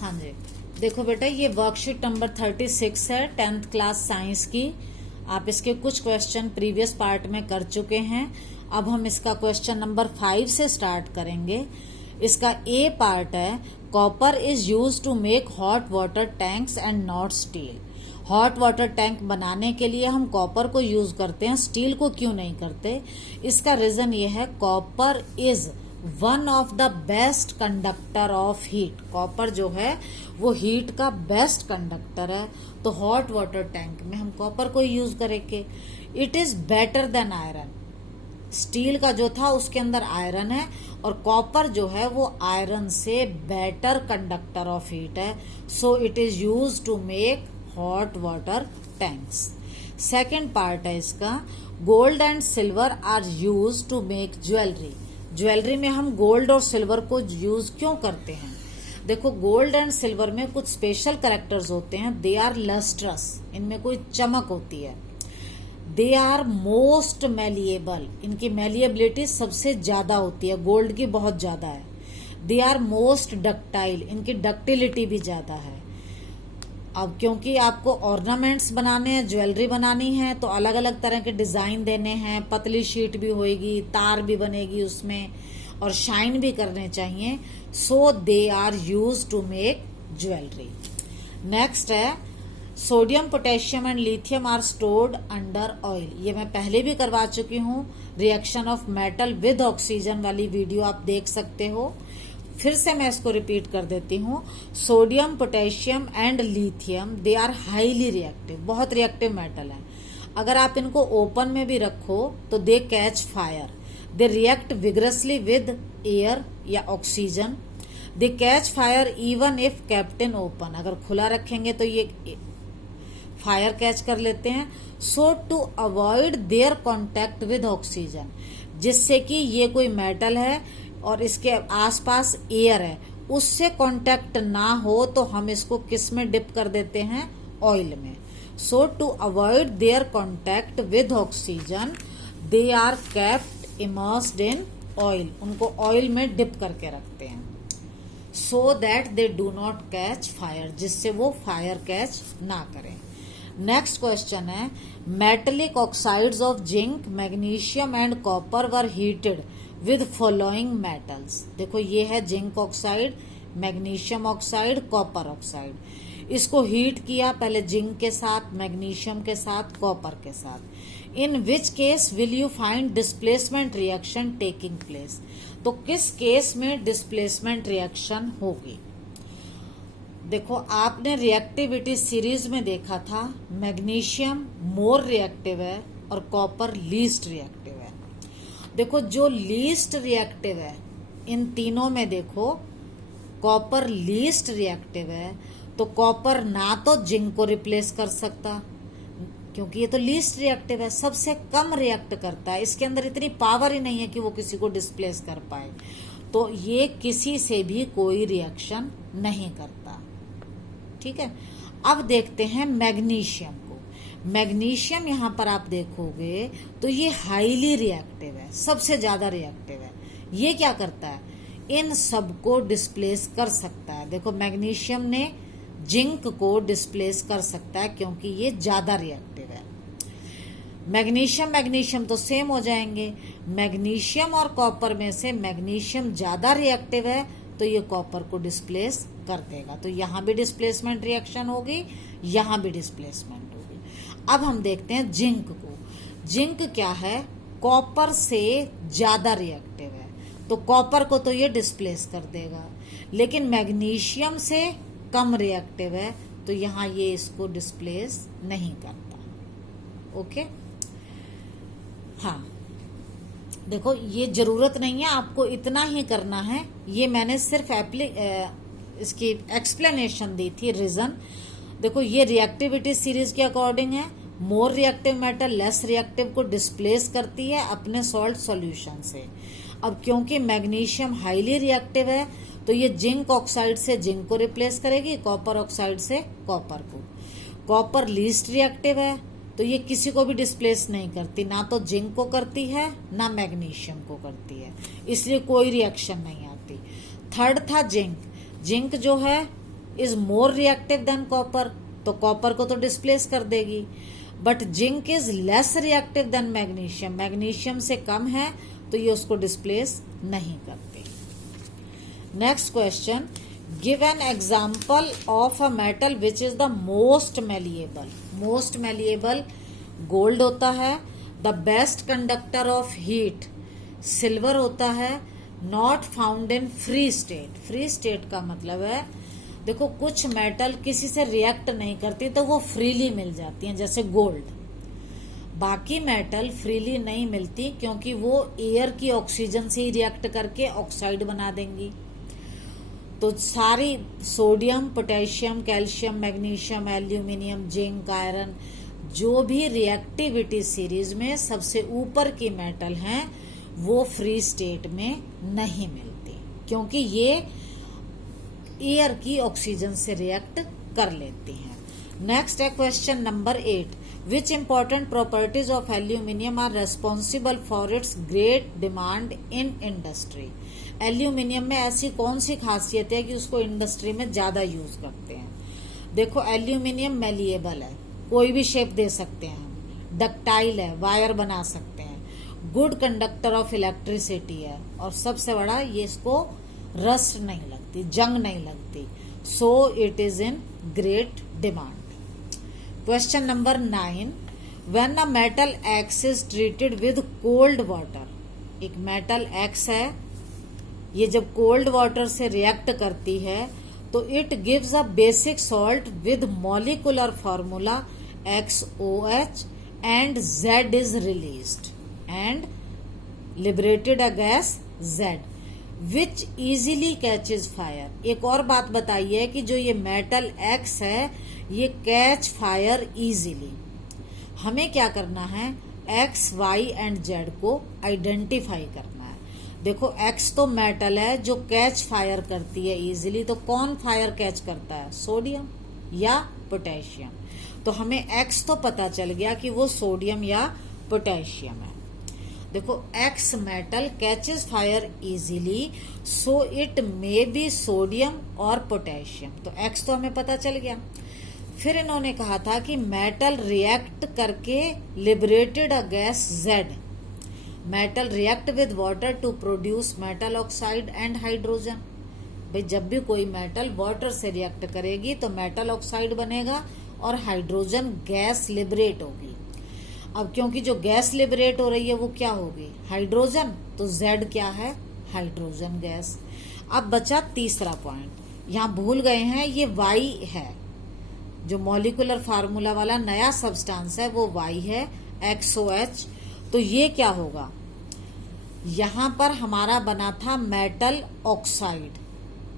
हाँ जी, देखो बेटा, ये वर्कशीट नंबर 36 है 10th क्लास साइंस की। आप इसके कुछ क्वेश्चन प्रीवियस पार्ट में कर चुके हैं। अब हम इसका क्वेश्चन नंबर 5 से स्टार्ट करेंगे। इसका ए पार्ट है, copper is use to make hot water tanks and not steel. Hot water tank बनाने के लिए हम कॉपर को यूज करते हैं, स्टील को क्यों नहीं करते? इसका रीजन ये है, copper is one of the best conductor of heat. Copper जो है वो हीट का बेस्ट कंडक्टर है, तो हॉट वाटर टैंक में हम कॉपर को यूज करेंगे। It is better than iron. Steel का जो था उसके अंदर आयरन है, और कॉपर जो है वो आयरन से बेटर कंडक्टर ऑफ हीट है, so it is use to make hot water tanks. Second part है इसका, gold and silver are use to make jewellery. Jewellery में हम गोल्ड और सिल्वर को यूज क्यों करते हैं? देखो, गोल्ड एंड सिल्वर में कुछ स्पेशल कैरेक्टर्स होते हैं। दे आर लस्ट्रस, इनमें कोई चमक होती है। दे आर मोस्ट मैलिएबल, इनकी मैलिएबिलिटी सबसे ज्यादा होती है, गोल्ड की बहुत ज्यादा है। दे आर मोस्ट डक्टाइल, इनकी डक्टिलिटी भी ज्यादा है। अब क्योंकि आपको ऑर्नामेंट्स बनाने हैं, ज्वेलरी बनानी है, तो अलग अलग तरह के डिजाइन देने हैं। पतली शीट भी होएगी, तार भी बनेगी उसमें, और शाइन भी करने चाहिए, so they are use to make jewellery. Next है, sodium potassium and lithium are stored under oil. ये मैं पहले भी करवा चुकी हूँ, reaction of metal with oxygen वाली वीडियो आप देख सकते हो। फिर से मैं इसको रिपीट कर देती हूँ। Sodium potassium and lithium they are highly reactive, बहुत रिएक्टिव मेटल है। अगर आप इनको ओपन में भी रखो तो they catch fire. They react vigorously with air या oxygen. They catch fire even if kept in open. अगर खुला रखेंगे तो ये फायर कैच कर लेते हैं। So to avoid their contact with oxygen, जिससे कि ये कोई मेटल है और इसके आसपास एयर है, उससे कांटेक्ट ना हो, तो हम इसको किस में डिप कर देते हैं? ऑयल में। So to avoid their contact with oxygen they are kept immersed in oil. उनको ऑयल में डिप करके रखते हैं, so that they do not catch fire, जिससे वो फायर कैच ना करें। नेक्स्ट क्वेश्चन है, metallic oxides of zinc, magnesium and copper were heated with following metals. देखो, ये है zinc oxide, magnesium oxide, copper oxide. इसको हीट किया पहले जिंक के साथ, मैग्नीशियम के साथ, कॉपर के साथ। In which case will you find displacement reaction taking place? तो किस केस में डिस्प्लेसमेंट रिएक्शन होगी? देखो, आपने रिएक्टिविटी सीरीज में देखा था, मैग्नीशियम मोर रिएक्टिव है और कॉपर लीस्ट रिएक्टिव है। देखो, जो लीस्ट रिएक्टिव है इन तीनों में, देखो कॉपर लीस्ट रिएक्टिव है, तो कॉपर ना तो जिंक को रिप्लेस कर सकता, क्योंकि ये तो लीस्ट रिएक्टिव है, सबसे कम रिएक्ट करता है, इसके अंदर इतनी पावर ही नहीं है कि वो किसी को डिस्प्लेस कर पाए, तो ये किसी से भी कोई रिएक्शन नहीं करता। ठीक है, अब देखते हैं मैग्नीशियम को। मैग्नीशियम यहां पर आप देखोगे तो ये हाईली रिएक्टिव है, सबसे ज्यादा रिएक्टिव है। ये क्या करता है? इन सबको डिस्प्लेस कर सकता है। देखो, मैग्नीशियम ने जिंक को डिस्प्लेस कर सकता है क्योंकि ये ज्यादा रिएक्टिव है। मैग्नीशियम तो सेम हो जाएंगे। मैग्नीशियम और कॉपर में से मैग्नीशियम ज्यादा रिएक्टिव है, तो ये कॉपर को डिस्प्लेस कर देगा, तो यहां भी डिस्प्लेसमेंट रिएक्शन होगी, यहां भी डिस्प्लेसमेंट होगी। अब हम देखते हैं जिंक को। जिंक क्या है? कॉपर से ज्यादा रिएक्टिव है, तो कॉपर को तो ये डिस्प्लेस कर देगा, लेकिन मैग्नीशियम से कम रिएक्टिव है, तो यहां ये इसको डिस्प्लेस नहीं करता। ओके, हाँ, देखो, ये जरूरत नहीं है, आपको इतना ही करना है। ये मैंने सिर्फ इसकी एक्सप्लेनेशन दी थी, रीजन। देखो, ये रिएक्टिविटी सीरीज के अकॉर्डिंग है। मोर रिएक्टिव मेटल लेस रिएक्टिव को डिस्प्लेस करती है अपने सॉल्ट सॉल्यूशन से। अब क्योंकि मैग्नीशियम हाईली रिएक्टिव है, तो ये जिंक ऑक्साइड से जिंक को रिप्लेस करेगी, कॉपर ऑक्साइड से कॉपर को। कॉपर लीस्ट रिएक्टिव है, तो ये किसी को भी डिस्प्लेस नहीं करती, ना तो जिंक को करती है ना मैग्नीशियम को करती है, इसलिए कोई रिएक्शन नहीं आती। थर्ड था जिंक। जिंक जो है is more reactive than copper, तो कॉपर को तो डिस्प्लेस कर देगी। But zinc is less reactive than magnesium, magnesium से कम है तो ये उसको डिस्प्लेस नहीं करती। Next question, give an example of a metal which is the most malleable. Most malleable gold होता है। The best conductor of heat silver होता है। Not found in free state, free state का मतलब है देखो कुछ मेटल किसी से रिएक्ट नहीं करती तो वो फ्रीली मिल जाती हैं, जैसे गोल्ड। बाकी मेटल फ्रीली नहीं मिलती क्योंकि वो एयर की ऑक्सीजन से ही रिएक्ट करके ऑक्साइड बना देंगी। तो सारी sodium, potassium, calcium, magnesium, aluminium, zinc, iron, जो भी रिएक्टिविटी सीरीज में सबसे ऊपर की मेटल हैं वो फ्री स्टेट में नहीं मिलती क्योंकि ये एयर की ऑक्सीजन से रिएक्ट कर लेती हैं। नेक्स्ट है question number 8, which important properties of aluminium are responsible for its great demand in industry. Aluminium में ऐसी कौन सी खासियत है कि उसको इंडस्ट्री में ज्यादा यूज करते हैं। देखो एल्यूमिनियम मेलिएबल है, कोई भी शेप दे सकते हैं हम, डक्टाइल है, वायर बना सकते हैं, गुड कंडक्टर ऑफ इलेक्ट्रिसिटी है, और सबसे बड़ा ये इसको रस्ट नहीं लगती, जंग नहीं लगती। सो it is in great demand. Question number 9, when a metal x is treated with cold water. एक मेटल एक्स है, ये जब कोल्ड वाटर से रिएक्ट करती है तो it gives a basic salt with molecular formula XOH and Z is released and liberated a gas Z which easily catches fire। एक और बात बताइए कि जो ये मेटल X है ये कैच फायर इजीली। हमें क्या करना है, X, Y एंड Z को आइडेंटिफाई करना है। देखो X तो मेटल है जो कैच फायर करती है इजीली, तो कौन फायर कैच करता है, सोडियम या पोटेशियम। तो हमें X तो पता चल गया कि वो सोडियम या पोटेशियम है। देखो X metal catches fire easily, so it may be sodium और पोटेशियम। तो X तो हमें पता चल गया। फिर इन्होंने कहा था कि मेटल रिएक्ट करके liberated a gas Z। Metal react with water to produce metal oxide and hydrogen. भाई जब भी कोई मेटल वाटर से रिएक्ट करेगी तो मेटल ऑक्साइड बनेगा और हाइड्रोजन गैस लिबरेट होगी। अब क्योंकि जो गैस लिबरेट हो रही है वो क्या होगी, हाइड्रोजन, तो Z क्या है, हाइड्रोजन गैस। अब बचा तीसरा पॉइंट, यहाँ भूल गए हैं, ये Y है, जो मॉलिकुलर फार्मूला वाला नया सब्सटेंस है वो Y है, XOH। तो ये क्या होगा, यहां पर हमारा बना था मेटल ऑक्साइड,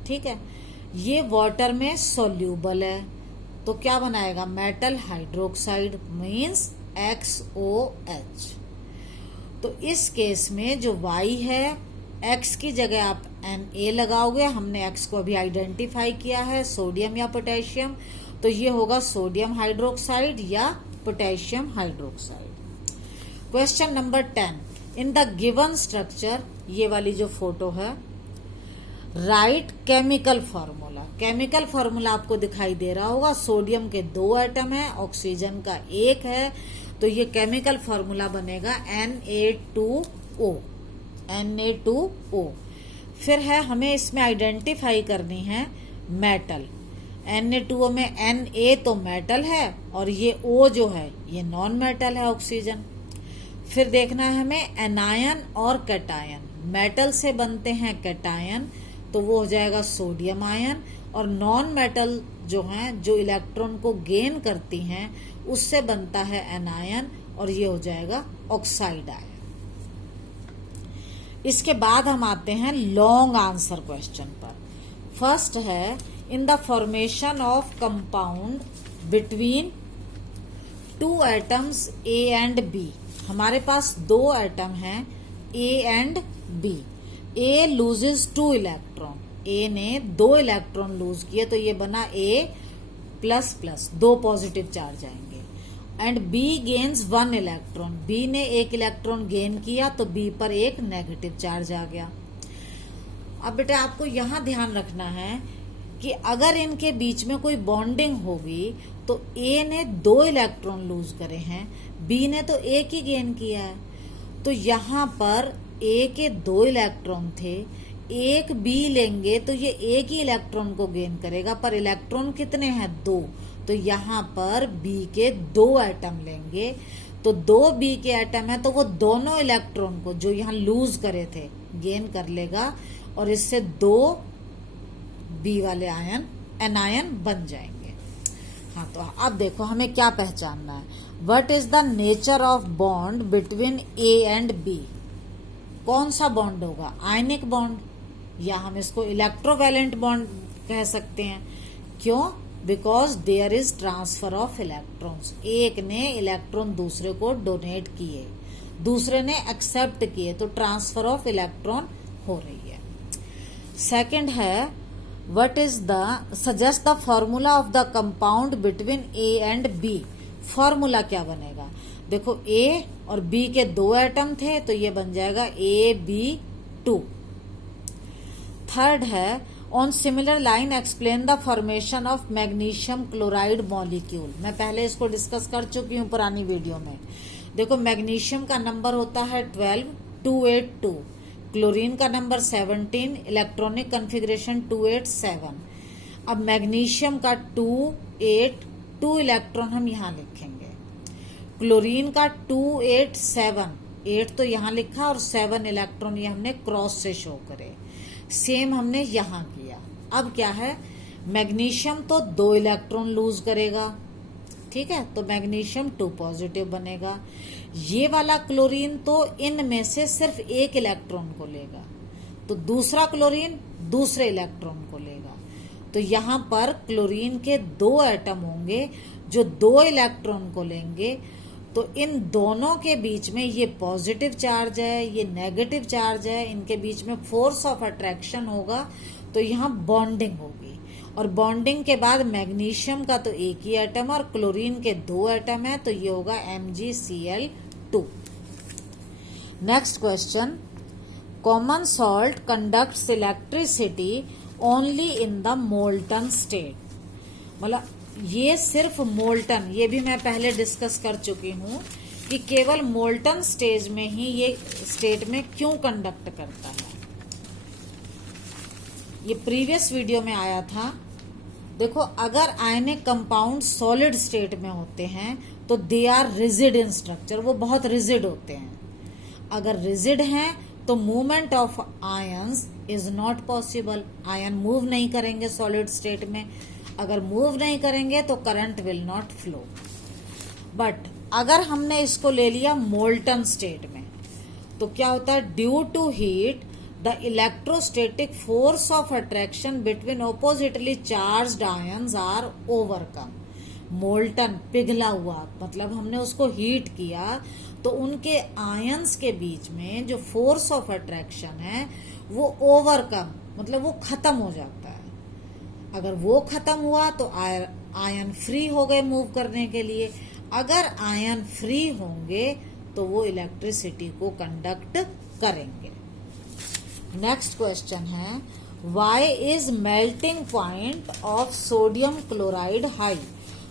ठीक है, ये वाटर में सोल्यूबल है तो क्या बनाएगा, मेटल हाइड्रोक्साइड मीन्स XOH। तो इस केस में जो Y है, X की जगह आप Na लगाओगे, हमने X को अभी आइडेंटिफाई किया है, सोडियम या पोटेशियम, तो ये होगा सोडियम हाइड्रोक्साइड या potassium hydroxide. Question number 10, in the given structure, ये वाली जो फोटो है, right chemical formula. Chemical formula आपको दिखाई दे रहा होगा, सोडियम के 2 एटम है, ऑक्सीजन का 1 है, तो ये केमिकल फॉर्मूला बनेगा Na2O। Na2O। फिर है हमें इसमें आइडेंटिफाई करनी है मेटल। Na2O में Na तो मेटल है और ये O जो है ये नॉन मेटल है, ऑक्सीजन। फिर देखना है हमें एनायन और कैटायन। मेटल से बनते हैं कैटायन तो वो हो जाएगा सोडियम आयन, और नॉन मेटल जो हैं, जो इलेक्ट्रॉन को गेन करती हैं, उससे बनता है एनायन और ये हो जाएगा ऑक्साइड आयन। इसके बाद हम आते हैं लॉन्ग आंसर क्वेश्चन पर। फर्स्ट है, in the formation of compound between 2 atoms A and B। हमारे पास 2 एटम हैं A and B। A loses 2 electron, A ने 2 इलेक्ट्रॉन लूज किए तो ये बना A++, 2 पॉजिटिव चार्ज आएंगे। And B gains 1 electron, B ने 1 इलेक्ट्रॉन गेन किया तो B पर एक नेगेटिव चार्ज आ गया। अब बेटा आपको यहां ध्यान रखना है, कि अगर इनके बीच में कोई बॉन्डिंग होगी तो ए ने 2 इलेक्ट्रॉन लूज करे हैं, बी ने तो एक ही गेन किया है। तो यहाँ पर ए के 2 इलेक्ट्रॉन थे, एक बी लेंगे तो ये एक ही इलेक्ट्रॉन को गेन करेगा, पर इलेक्ट्रॉन कितने हैं? 2। तो यहाँ पर बी के 2 एटम लेंगे, तो 2 बी के एटम है तो वो दोनों इलेक्ट्रॉन को जो यहाँ लूज करे थे गेन कर लेगा और इससे 2 बी वाले आयन एनायन बन जाएंगे। हाँ, तो अब देखो हमें क्या पहचानना है। What is the nature of bond between A and B? कौन सा बॉन्ड होगा? आयनिक बॉन्ड, या हम इसको इलेक्ट्रोवैलेंट बॉन्ड कह सकते हैं। क्यों? Because there is transfer of electrons. एक ने इलेक्ट्रॉन दूसरे को डोनेट किए, दूसरे ने एक्सेप्ट किए, तो ट्रांसफर ऑफ इलेक्ट्रॉन हो रही है। सेकंड है, what is the suggest the formula of the compound between A and B? Formula क्या बनेगा? देखो ए और बी के 2 एटम थे तो ये बन जाएगा AB2। थर्ड है, on similar line explain the formation of magnesium chloride molecule. मैं पहले इसको डिस्कस कर चुकी हूँ पुरानी वीडियो में। देखो मैग्नीशियम का नंबर होता है 12, 282, क्लोरीन का नंबर 17, इलेक्ट्रॉनिक कन्फिग्रेशन 287। अब मैग्नीशियम का 2 इलेक्ट्रॉन हम यहाँ लिखेंगे, क्लोरीन का 287, 8 तो यहाँ लिखा और 7 इलेक्ट्रॉन ये हमने क्रॉस से शो करे। सेम हमने यहाँ किया। अब क्या है, मैग्नीशियम तो 2 इलेक्ट्रॉन लूज करेगा, ठीक है, तो मैग्नीशियम 2 पॉजिटिव बनेगा। ये वाला क्लोरीन तो इनमें से सिर्फ 1 इलेक्ट्रॉन को लेगा, तो दूसरा क्लोरीन दूसरे इलेक्ट्रॉन को लेगा। तो यहाँ पर क्लोरीन के 2 एटम होंगे जो 2 इलेक्ट्रॉन को लेंगे, तो इन दोनों के बीच में ये पॉजिटिव चार्ज है, ये नेगेटिव चार्ज है, इनके बीच में फोर्स ऑफ अट्रैक्शन होगा, तो यहाँ बॉन्डिंग होगी। और बॉन्डिंग के बाद मैग्नीशियम का तो एक ही एटम और क्लोरीन के 2 एटम है, तो ये होगा MgCl2। Next question, common salt conducts electricity only in the molten state. मतलब ये सिर्फ मोल्टन, ये भी मैं पहले डिस्कस कर चुकी हूँ कि केवल मोल्टन स्टेज में ही ये स्टेट में क्यों कंडक्ट करता है। ये प्रीवियस वीडियो में आया था। देखो अगर आयनिक कंपाउंड सॉलिड स्टेट में होते हैं तो they are rigid in structure, वो बहुत रिजिड होते हैं। अगर रिजिड हैं तो movement of ions is not possible, ion move नहीं करेंगे सॉलिड स्टेट में। अगर मूव नहीं करेंगे तो current will not flow. But अगर हमने इसको ले लिया मोल्टन स्टेट में तो क्या होता है, due to heat the electrostatic force of attraction between oppositely charged ions are overcome. Molten पिघला हुआ मतलब हमने उसको हीट किया तो उनके आयंस के बीच में जो फोर्स ऑफ अट्रैक्शन है वो ओवरकम मतलब वो खत्म हो जाता है। अगर वो खत्म हुआ तो आयन फ्री हो गए मूव करने के लिए। अगर आयन फ्री होंगे तो वो इलेक्ट्रिसिटी को कंडक्ट करेंगे। नेक्स्ट क्वेश्चन है, why is melting point of sodium chloride high?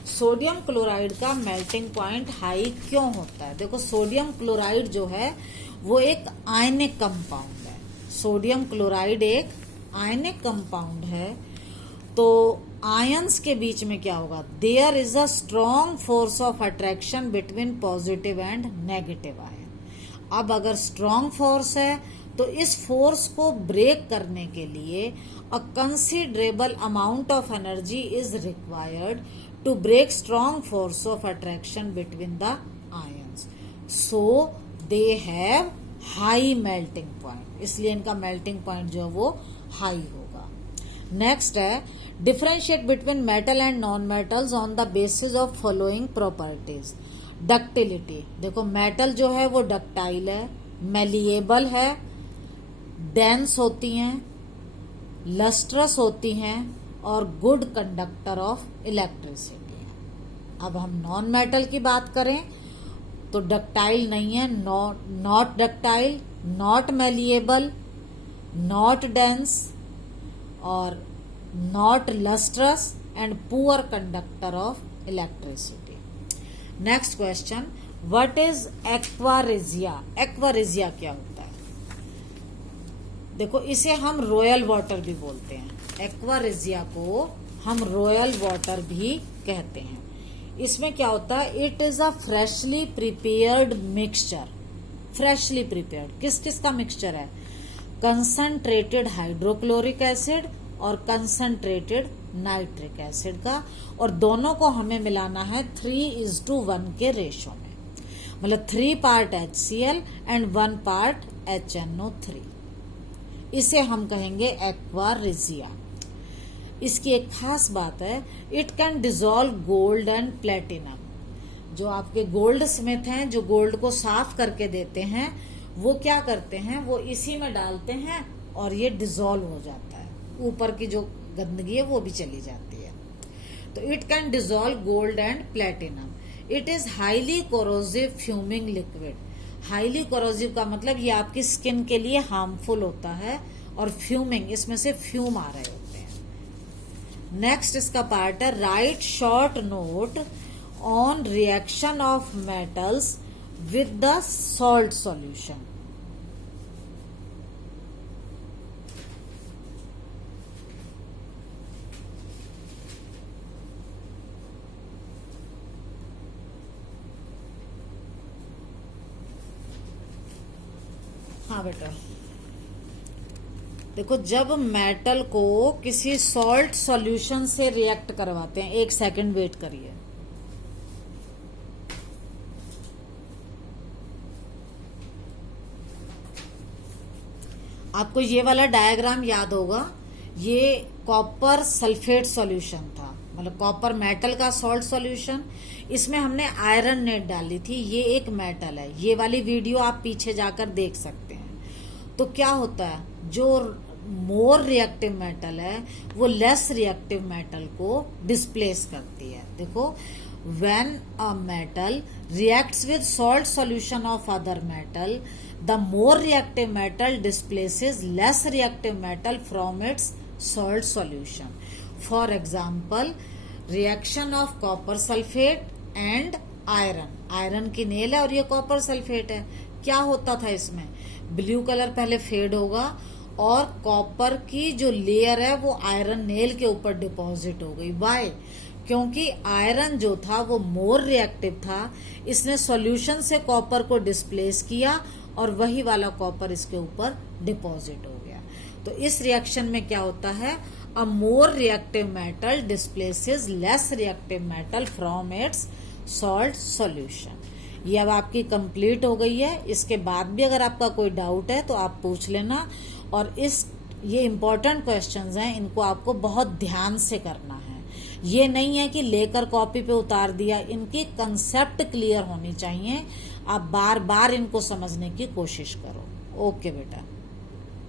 Sodium chloride का मेल्टिंग पॉइंट हाई क्यों होता है? देखो सोडियम क्लोराइड जो है वो एक आयनिक कंपाउंड है। सोडियम क्लोराइड एक आयनिक कंपाउंड है, तो आयंस के बीच में क्या होगा, there is a strong force of attraction between positive and negative ion. अब अगर स्ट्रॉन्ग फोर्स है तो इस फोर्स को ब्रेक करने के लिए a considerable amount of energy is required to break strong force of attraction between the ions, so they have high melting point, इसलिए इनका मेल्टिंग पॉइंट जो है वो हाई होगा। नेक्स्ट है, differentiate between metal and non metals on the basis of following properties. Ductility, देखो metal जो है वो डक्टाइल है, मेलिएबल है, डेंस होती हैं, लस्ट्रस होती हैं और गुड कंडक्टर ऑफ इलेक्ट्रिसिटी है। अब हम नॉन मेटल की बात करें तो डक्टाइल नहीं है, not ductile, not malleable, not dense और not lustrous and poor conductor of electricity. Next question, what is aquaresia? Aquaresia क्या होता है? देखो, इसे हम रॉयल वाटर भी बोलते हैं। एक्वारेजिया को हम रॉयल वाटर भी कहते हैं। इसमें क्या होता है? It is a freshly prepared mixture. Freshly prepared किस किस का मिक्सचर है? कंसंट्रेटेड हाइड्रोक्लोरिक एसिड और कंसंट्रेटेड नाइट्रिक एसिड का, और दोनों को हमें मिलाना है 3:1 के रेशो में, मतलब 3 part HCl and 1 part HNO3। इसे हम कहेंगे एक्वारेजिया। इसकी एक खास बात है, it can dissolve gold and platinum. जो आपके गोल्ड स्मिथ हैं, जो गोल्ड को साफ करके देते हैं, वो क्या करते हैं? वो इसी में डालते हैं और ये डिजोल्व हो जाता है, ऊपर की जो गंदगी है वो भी चली जाती है। तो it can dissolve gold and platinum. It is highly corrosive fuming liquid. Highly corrosive का मतलब ये आपकी स्किन के लिए हार्मफुल होता है, और फ्यूमिंग, इसमें से फ्यूम आ रहे होते हैं। नेक्स्ट इसका पार्ट है, right short note on reaction of metals with the salt solution. हाँ बेटा, देखो, जब मेटल को किसी सॉल्ट सॉल्यूशन से रिएक्ट करवाते हैं, 1 सेकंड वेट करिए। आपको ये वाला डायग्राम याद होगा, ये कॉपर सल्फेट सॉल्यूशन था, मतलब कॉपर मेटल का सॉल्ट सॉल्यूशन। इसमें हमने आयरन नेट डाली थी, ये एक मेटल है। ये वाली वीडियो आप पीछे जाकर देख सकते हैं। तो क्या होता है, जो मोर रिएक्टिव मेटल है वो लेस रिएक्टिव मेटल को डिस्प्लेस करती है। देखो, when a metal reacts with salt solution of other metal, the more reactive metal displaces less reactive metal from its salt solution. For example, reaction of copper sulphate and iron. Iron की nail है और ये copper sulphate है। क्या होता था इसमें? Blue colour पहले फेड होगा और कॉपर की जो लेयर है वो आयरन नेल के ऊपर डिपॉजिट हो गई। वाई? क्योंकि आयरन जो था वो मोर रिएक्टिव था, इसने सॉल्यूशन से कॉपर को डिस्प्लेस किया और वही वाला कॉपर इसके ऊपर डिपॉजिट हो गया। तो इस रिएक्शन में क्या होता है? A more reactive metal displaces less reactive metal from its salt solution. ये अब आपकी कंप्लीट हो गई है। इसके बाद भी अगर आपका कोई डाउट है तो आप पूछ लेना। और ये इम्पोर्टेंट क्वेश्चंस हैं, इनको आपको बहुत ध्यान से करना है। ये नहीं है कि लेकर कॉपी पे उतार दिया, इनकी कंसेप्ट क्लियर होनी चाहिए। आप बार बार इनको समझने की कोशिश करो। ओके बेटा।